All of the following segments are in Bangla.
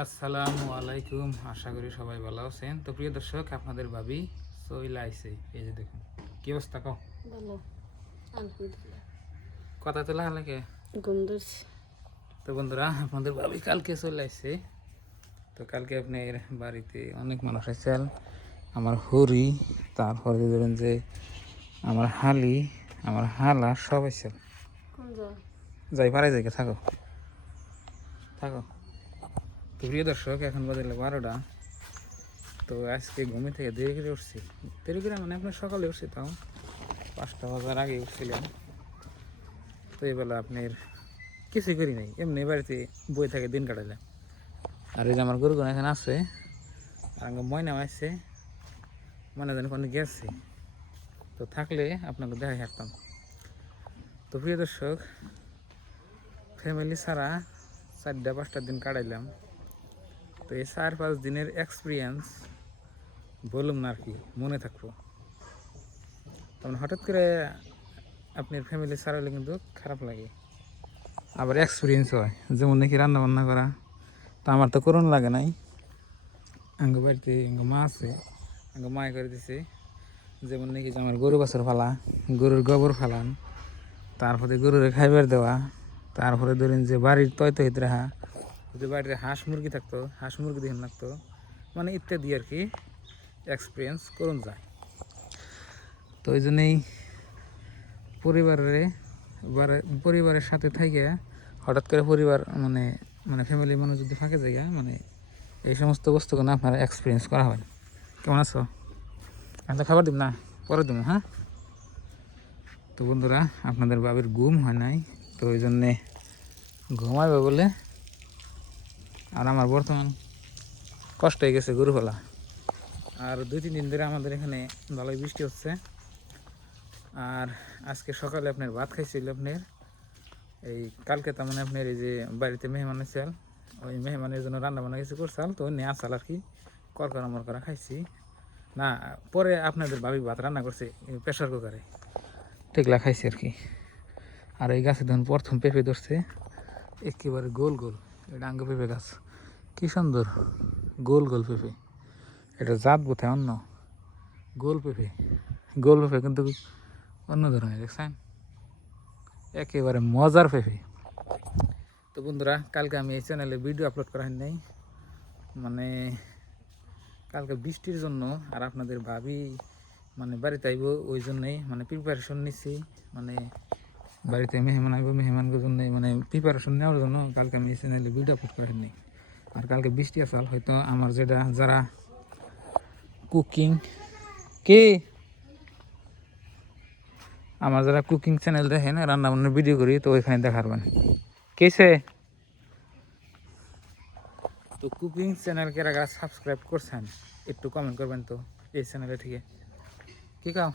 আসসালামু আলাইকুম, আশা করি সবাই ভালো আছেন। তো প্রিয় দর্শক, আপনাদের ভাবি চইলা আইছে। এই যে দেখুন কি অবস্থা, কও ভালো আলহামদুলিল্লাহ। কথা তো লাগে। ঘুম ধরছে। তো বন্ধুরা, আপনাদের ভাবি কালকে চলে আসছে। তো কালকে আপনার বাড়িতে অনেক মানুষ আসছেন। আমার হরি, তারপরে ধরেন যে আমার হালি, আমার হালা সব আসছে। কোন যা যাই পারে যাই থাকো থাকো। তো প্রিয় দর্শক, এখন বাজে 12টা। তো আজকে ঘুমে থেকে দেরি করে উঠছি। দেরি করে মানে আপনার সকালে উঠছি, তাও 5টা বাজার আগে উঠছিলাম। তো এই বেলা আপনার কিছুই করি নাই, এমনি বাড়িতে বই থাকে দিন কাটাইলাম। আর এই যে আমার গরুগুলো এখানে আছে, আর আমার ময়না আসছে, ময়না জানি কোনো গেছে। তো থাকলে আপনাকে দেখা হারতাম। তো প্রিয় দর্শক, ফ্যামিলি ছাড়া 4-5টা দিন কাটাইলাম। তো এই 4-5 দিনের এক্সপিরিয়েন্স বলুন না আর কি, মনে থাকবো। তখন হঠাৎ করে আপনার ফ্যামিলি ছাড়া হলে কিন্তু খারাপ লাগে, আবার এক্সপিরিয়েন্স হয়। যেমন নাকি রান্না বান্না করা, তো আমার তো করুন লাগে নাই। আঙ্গ বাড়িতে মা আছে, আঙ্গ মায় করে দিছে। যেমন নাকি যে আমার গরু বাছর ফালা, গরুর গোবর ফালান, তারপরে গরুরে খাইবার দেওয়া, তারপরে ধরেন যে বাড়ির তৈত রাখা, যদি বাড়িতে হাঁস মুরগি থাকতো হাঁস মুরগি দেখুন লাগতো, মানে ইত্যাদি আর কি এক্সপিরিয়েন্স করুন যায়। তো ওই জন্যই পরিবারের সাথে থেকে হঠাৎ করে পরিবার মানে মানে ফ্যামিলির মানুষ যদি ফাঁকে যায়, মানে এই সমস্ত বস্তুগুলো আপনারা এক্সপিরিয়েন্স করা হয়। কেমন আছো? এখন খাবার দিব না, পরে দিব, হ্যাঁ। তো বন্ধুরা, আপনাদের বাবির ঘুম হয় নাই, তো ওই জন্যে ঘুমাইবে বলে। আর আমার বর্তমান কষ্ট হয়ে গেছে গরু ফেলা। আর 2-3 দিন ধরে আমাদের এখানে ভালোই বৃষ্টি হচ্ছে। আর আজকে সকালে আপনার ভাত খাইছিল আপনার এই কালকে, তার মানে আপনার এই যে বাড়িতে মেহমান এসেছিল, ওই মেহমানের জন্য রান্না বান্না কিছু করছাল, তো নিয়ে আসাল আর কি, করকরা মরকরা খাইছি। না, পরে আপনাদের ভাবি ভাত রান্না করছে প্রেশার কুকারে, টেকলা খাইছি আর কি। আর এই গাছে ধরুন প্রথম পেঁপে ধরছে, একেবারে গোল গোল। এটা আঙ্গ পেঁপে গাছ, কি সুন্দর গোল গোল পেঁপে। এটা জাত বোধহয় অন্য, গোল পেঁপে। গোল পেঁপে কিন্তু অন্য ধরনের, দেখছেন, একেবারে মজার পেঁপে। তো বন্ধুরা, কালকে আমি এই চ্যানেলে ভিডিও আপলোড করা হয় নাই, মানে কালকে বৃষ্টির জন্য। আর আপনাদের ভাবি মানে বাড়িতে আইব, ওই জন্যই মানে প্রিপারেশন নিচ্ছি। মানে বাড়িতে মেহমান আইব, মেহমানদের জন্য মানে প্রিপারেশন নেওয়ার জন্য কালকে আমি এই চ্যানেলে ভিডিও আপলোড করা হয়নি। আর কালকে বৃষ্টি আসাল, হয়তো আমার যারা কুকিং কি আমার যারা কুকিং চ্যানেল দেখেন, রান্না বান্নার ভিডিও করি, তো ওইখানে দেখাবেন কেসে। তো কুকিং চ্যানেল কারা সাবস্ক্রাইব করছেন একটু কমেন্ট করবেন তো এই চ্যানেলে, ঠিক আছে? কি কাও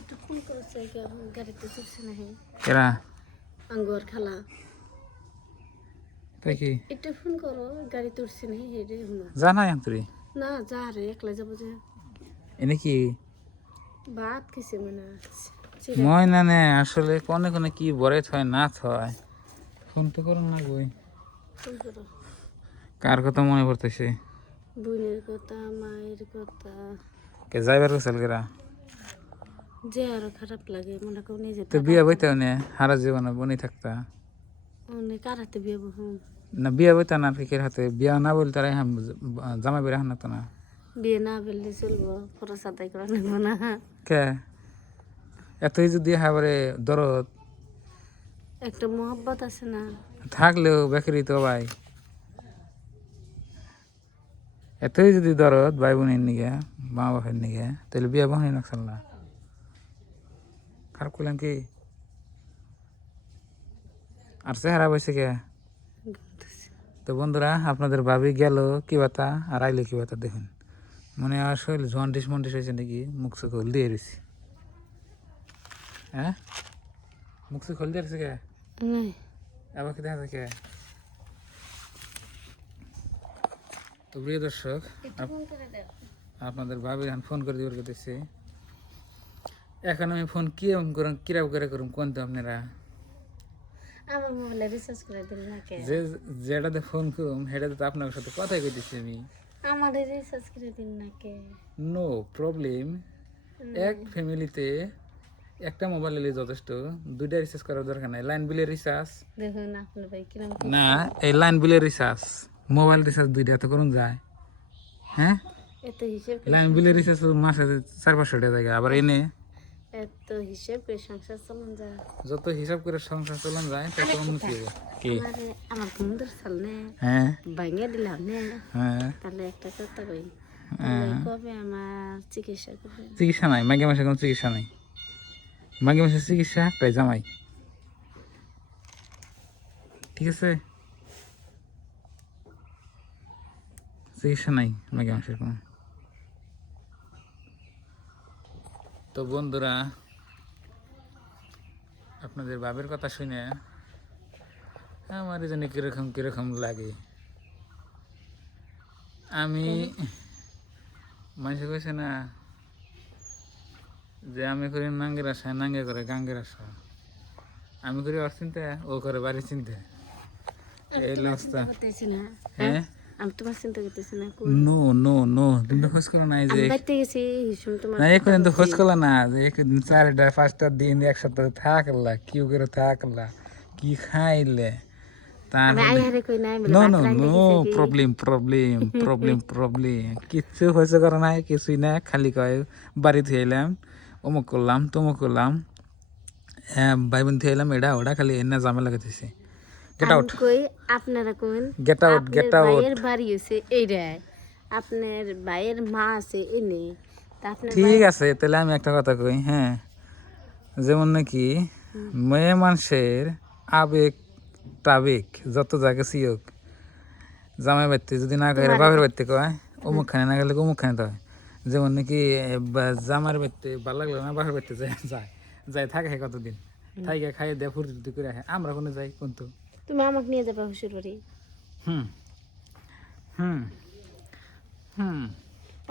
একটু ফোন করেছে গাড়িতে চলছে না। হ্যাঁ, এরা আঙ্গুর খালা তাই কি একটু ফোন করো, গাড়ি তুলছে না হেরে হলো। জানাই আন্তরি না যা রে, একলা যাবো যে। এনে কি ভাত খেছে মানে মই না নে আসলে কোনে কোনে কি বরে থয় না থয়, ফোন তো করুন না বই। ফোন করো। কার কথা মনে পড়তেছে? বোনের কথা, মায়ের কথা, কে যাইবার গেছিল কেরা? যে আরো খারাপ লাগে মনে করো নিজে তো বিয়া বইতেও নে, হারা জীবনে বনি থাকতা অনেক কার হাতে বিয়ে বহু। না, বিয়া বইতা না আর কি হাতে বিয়া না বলতে তারা জামাই বেড়া হান না। বিয়ে না বললে চলবো, খরচ আদায় করা নেবো না। কে এতই যদি হাবারে দরদ একটা মহব্বত আছে না। থাকলেও বেকারি তো ভাই, এতই যদি দরদ ভাই বোনের নিগে, মা বাপের নিগে, তাহলে বিয়া বহনি নাকসাল না। খারাপ করলেন কি? আর চেহারা বসে কে? তো বন্ধুরা, আপনাদের ভাবি গেল কি বাতা আর আইলে কি বাতা দেখুন, মনে হয় শরীর জন্ডিস মন্ডিস হয়েছে নাকি, মুখ চোখ হল দিয়ে রয়েছে। হ্যাঁ, মুখ চোখ হল দিয়ে রয়েছে কে? নাই আবার কি দেখা যায় কে? তো প্রিয় দর্শক, একটু ফোন করে দাও। আপনাদের ভাবির ফোন করে দিবার করতেছি। এখন আমি ফোন কিরম করে করুম কোন তো আপনারা? আমার মোবাইলে রিচার্জ করে দিল না কে যে যেটাতে ফোন করুম সেটাতে তো আপনার সাথে কথাই কইতেছি আমি। আমার রিচার্জ করে দিল না কে নো প্রবলেম, এক ফ্যামিলিতে একটা মোবাইল নিলে যথেষ্ট, দুইটা রিচার্জ করার দরকার নাই। লাইন বিলের রিচার্জ দেখুন আপনার ভাই কিরম না, এই লাইন বিলের রিচার্জ মোবাইল রিচার্জ দুইটা তো করুন যায়। হ্যাঁ, এত হিসেব লাইন বিলের রিচার্জ মাসে 400-500 টাকা জায়গা, আবার এনে এত হিসেব করে সংসার চালান যায় যত হিসাব করে সংসার চালান যায় তত উন্নতি হবে। কি আমার বন্ধুর সামনে হ্যাঁ ভাঙিয়ে দিলাম না হ্যাঁ, তাহলে একটা কথা কই তাহলে কবে আমার চিকিৎসা করবে চিকিৎসা নাই, মাঘে মাসে কোনো চিকিৎসা নাই। মাঘে মাসের চিকিৎসা তাই জামাই, ঠিক আছে? চিকিৎসা নাই মাঘে মাসের কোনো। তো বন্ধুরা, আপনাদের বাবের কথা শুনে আমার জানি কিরকম কিরকম লাগে। আমি মানুষ কইছে না যে আমি করি নাঙ্গের আশা, নাঙ্গে করে গাঙ্গের আশা। আমি করি ওর চিন্তা, ও করে বাড়ির চিন্তা, এই অবস্থা। করতেছি না হ্যাঁ, আমি তোমার চিন্তা করতেছি না নো নো নো, তুমি তো খোঁজ করো নাই যে আমি বাইতে গেছি হিসুম তোমার না, একদিন তো খোঁজ করলা না যে একদিন 4টা-5টা দিন এক সপ্তাহ থাকলা, কি করে থাকলা, কি খাইলে, আমি আই হারে কই নাই বলে নো ভাত নো রাঁধতে নো, গেছি কি? প্রবলেম কিচ্ছু হয়েছে করে নাই, কিছুই না, খালি কয় বাড়ি থেকে এলাম, অমুক করলাম তমুক করলাম, ভাই বোন থেকে এলাম, এটা ওটা খালি এনে ঝামেলা লাগাতেছে। গেট আউট, আমি কই আপনারা কোন গেট আউট, আপনার গেট আউট। ভাইয়ের বাড়ি হইছে এইটাই আপনার ভাইয়ের মা আছে এনে তা আপনার ঠিক আছে, তাহলে আমি একটা কথা কই। হ্যাঁ, যেমন নাকি মেয়ে মানুষের আবেগ তাবেগ যত জায়গা সিয়োক, জামাই বাড়িতে যদি না কয় বাপের বাড়িতে কয়, অমুক খানে না গেলে অমুক খানে তো হয়। যেমন নাকি জামার বাড়িতে ভালো লাগলো না, বাপের বাড়িতে যায় যায় যায় থাকে কতদিন, থাকে খাইয়ে দেয় ফুর্তি করে আসে। আমরা কোনো যাই কিন্তু তুমি আমাকে নিয়ে যাবে শ্বশুর বাড়ি হুম হুম হুম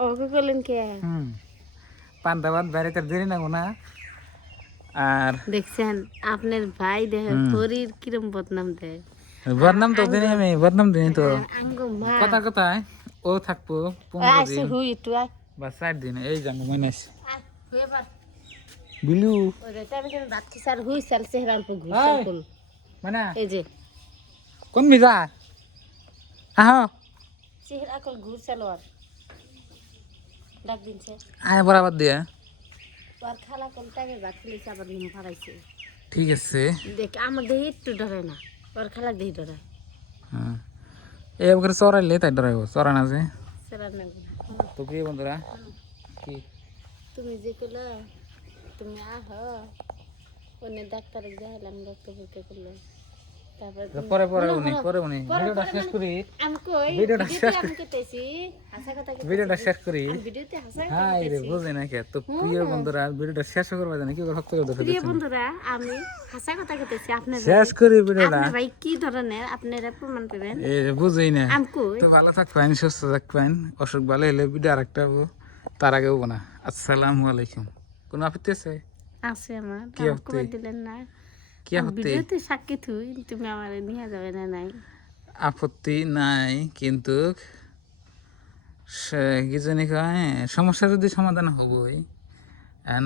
ওকে করলেন কে হুম, পান্তা ভাত বাইরে তার দেরি না না। আর দেখছেন আপনার ভাই দেখে শরীর কিরম বদনাম দেয় বদনাম তো দিনই, আমি বদনাম দিনই তো। আমগো মা কথা কথায় ও থাকবো 15 আসে দিন হুই একটু আয় বা 4 দিন, এই জানো মাইনাস আয়, হুই এবার। বিলু ওই রে, আমি কেন ভাত খাইছি আর হুই চাল চেহারা অল্প ঘুর আয়। সকল। মানে এই যে কোন মিজা আহ চেহারা কল ঘুর চাল আর ডাক দিনছে আয় বরাবর দিয়ে। আর খালা কল টাইমে ভাত খেলেছে আবার ঘুম পাড়াইছে ঠিক আছে, দেখ আমার দেহে একটু ডরে না ওর খালা দেহি ডরে হ্যাঁ, এই করে চড়াইলে তাই ডরাইব, চড়া না যে। সেরা না তো প্রিয় বন্ধুরা, কি তুমি যে কইলা তুমি আহ ওনে ডাক্তারে দেখালাম ডাক্তার পরীক্ষা করলো তারপর পরে পরে উনি পরে উনি ভিডিওটা শেষ করি, আমি কই ভিডিওটা শেষ আমি কইতেছি হাসা কথা কইতেছি ভিডিওটা শেষ করি। আমি ভিডিওতে হাসা কথা হাই রে, বুঝে না কে। তো প্রিয় বন্ধুরা, ভিডিওটা শেষ করবা জানি কি করে ভক্ত করে দেখে প্রিয় বন্ধুরা আমি হাসা কথা কইতেছি আপনার শেষ করি ভিডিওটা। আপনার ভাই কি ধরনের আপনারা প্রমাণ পাবেন এ বুঝেই না। আমি কই তো ভালো থাকবেন, সুস্থ থাকবেন, অসুখ ভালো হলে ভিডিও আরেকটা হবো, তার আগে হবো না। আসসালামু আলাইকুম। কোনো আপত্তি আছে? আছে আমার কি আমাকে আপত্তি? কই দিলেন না কি আপত্তি? ভিডিওতে সাক্ষী থুই তুমি আমার নিয়ে যাবে না নাই আপত্তি নাই, কিন্তু কি জানি কয়, সমস্যা যদি সমাধান হবই,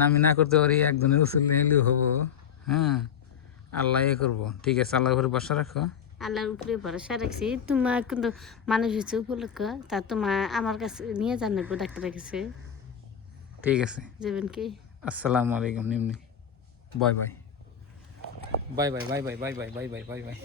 আমি না করতে পারি, একজনের উচিত নিলেও হবো। হ্যাঁ, আল্লাহ এ করবো। ঠিক আছে, আল্লাহর উপরে ভরসা রাখো। আল্লাহর উপরে ভরসা রাখছি তোমার কিন্তু মানুষ হচ্ছে উপলক্ষ তা তোমার আমার কাছে নিয়ে যান নাকবো ডাক্তারের কাছে ঠিক আছে, যাবেন কি আসসালামু আলাইকুম। নিম্নি bye bye bye bye bye bye bye bye bye bye bye by.